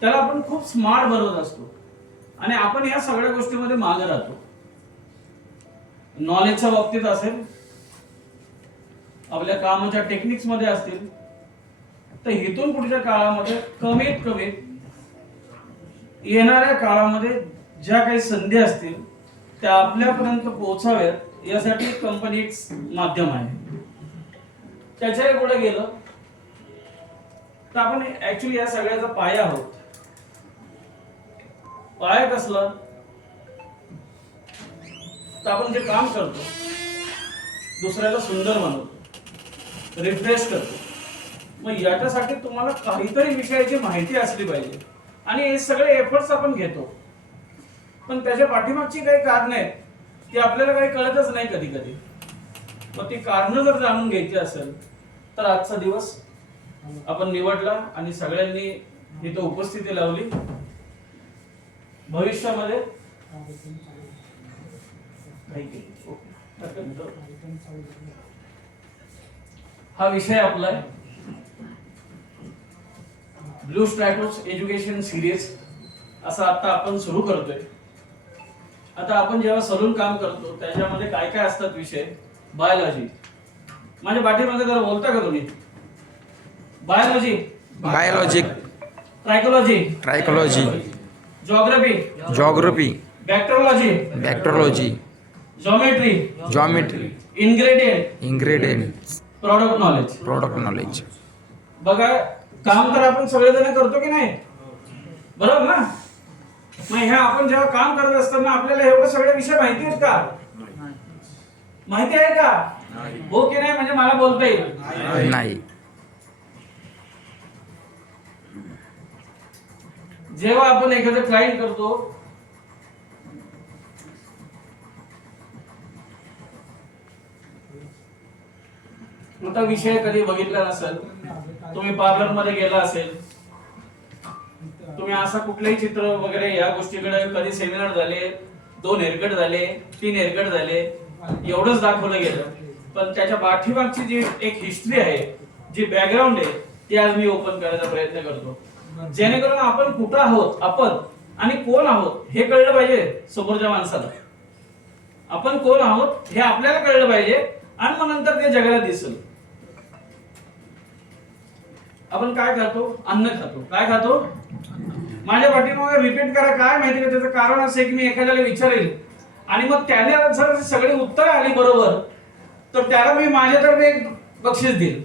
त्याला आपण खूप स्मार्ट बनवत असतो आणि आपण या सगळ्या गोष्टीमध्ये मागे राहतो. नॉलेजच्या बाबतीत असेल, आपल्या कामाच्या टेक्निक्स मध्ये असतील, तर इथून पुढच्या काळामध्ये कमीत कमी येणाऱ्या काळामध्ये ज्या काही संधी असतील त्या आपल्यापर्यंत पोहोचाव्यात यासाठी कंपनी एक माध्यम आहे. त्याच्याही पुढे गेलं तर आपण ऍक्च्युली या सगळ्याचा पाया आहोत. पाया कसला, तर आपण जे काम करतो दुसऱ्याला सुंदर बनवतो, रिफ्रेश करतो. मग याच्यासाठी तुम्हाला काहीतरी विषयाची माहिती असली पाहिजे आणि हे सगळे एफर्ट्स आपण घेतो, पण त्याच्या पाठीमागची काही कारण आहेत ती आपल्याला काही कळतच नाही कधी कधी. मग ती कारण जर जाणून घ्यायची असेल तर आजचा दिवस आपण निवडला आणि सगळ्यांनी इथं उपस्थिती लावली. भविष्यामध्ये हा विषय आपला आहे ब्लू स्ट्रॅटोस एज्युकेशन सिरीज असं आता आपण सुरू करतोय. आता आपण जेव्हा सलून काम करतो त्याच्यामध्ये काय काय असतात विषय. बायोलॉजी, माझ्या पाठीमध्ये जरा बोलता का तुम्ही? Biology, biology, trichology, trichology, geography, geography, bacteriology, bacteriology, geometry, geometry, ingredient, ingredients, product knowledge. Product knowledge. बघा काम तर आपण सगळेजण करतो की नाही, बरोबर ना? मग ह्या आपण जेव्हा काम करत असताना आपल्याला एवढे सगळे विषय माहिती आहेत का? माहिती आहे का? हो की नाही म्हणजे मला बोलता येईल. नाही. जेव्हा आपण एखादं क्लायंट करतो आता विषय कधी बघितला नसेल, तुम्ही पार्लर मध्ये गेला असेल, तुम्ही असं कुठलंही चित्र वगैरे या गोष्टीकडे कधी सेमिनार झाले, 2 हेअरकट झाले, 3 हेअरकट झाले, एवढंच दाखवलं गेलं, पण त्याच्या पाठीमागची जी एक हिस्ट्री आहे, जी बॅकग्राऊंड आहे, ती आज मी ओपन करायचा प्रयत्न करतो, जेणेकरून आपण कुठं आहोत आपण आणि कोण आहोत हे कळलं पाहिजे समोरच्या माणसाला. आपण कोण आहोत हे आपल्याला कळलं पाहिजे आणि मग नंतर ते जगाला दिसेल. आपण काय खातो? अन्न खातो. काय खातो? माझ्या पाठीमागे रिपीट करा, काय माहिती का? त्याचं कारण असं आहे की मी एखाद्याला विचारेल आणि मग त्याने जर सगळी उत्तर आली बरोबर तर त्याला मी माझ्यातर्फे एक बक्षीस देईल.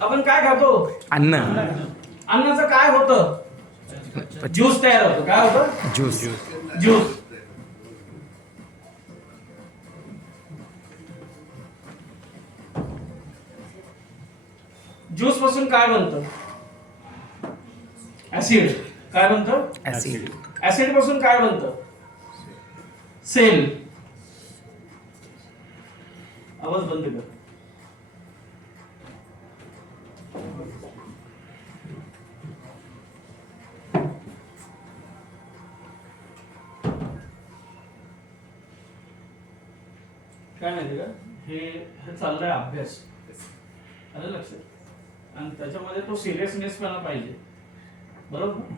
आपण काय खातो? अन्न. अन्नाचं काय होतं? ज्यूस तयार होतं. काय होतं? ज्यूस. ज्यूस. ज्यूस पासून काय बनतं? ऍसिड. काय बनतं? ऍसिड. ऍसिड पासून काय बनतं? सेल. आवाज बंद कर. काय माहिती का, हे चाललाय अभ्यास, आलं लक्षात? आणि त्याच्यामध्ये तो सिरियसनेस पण पाहिजे, बरोबर.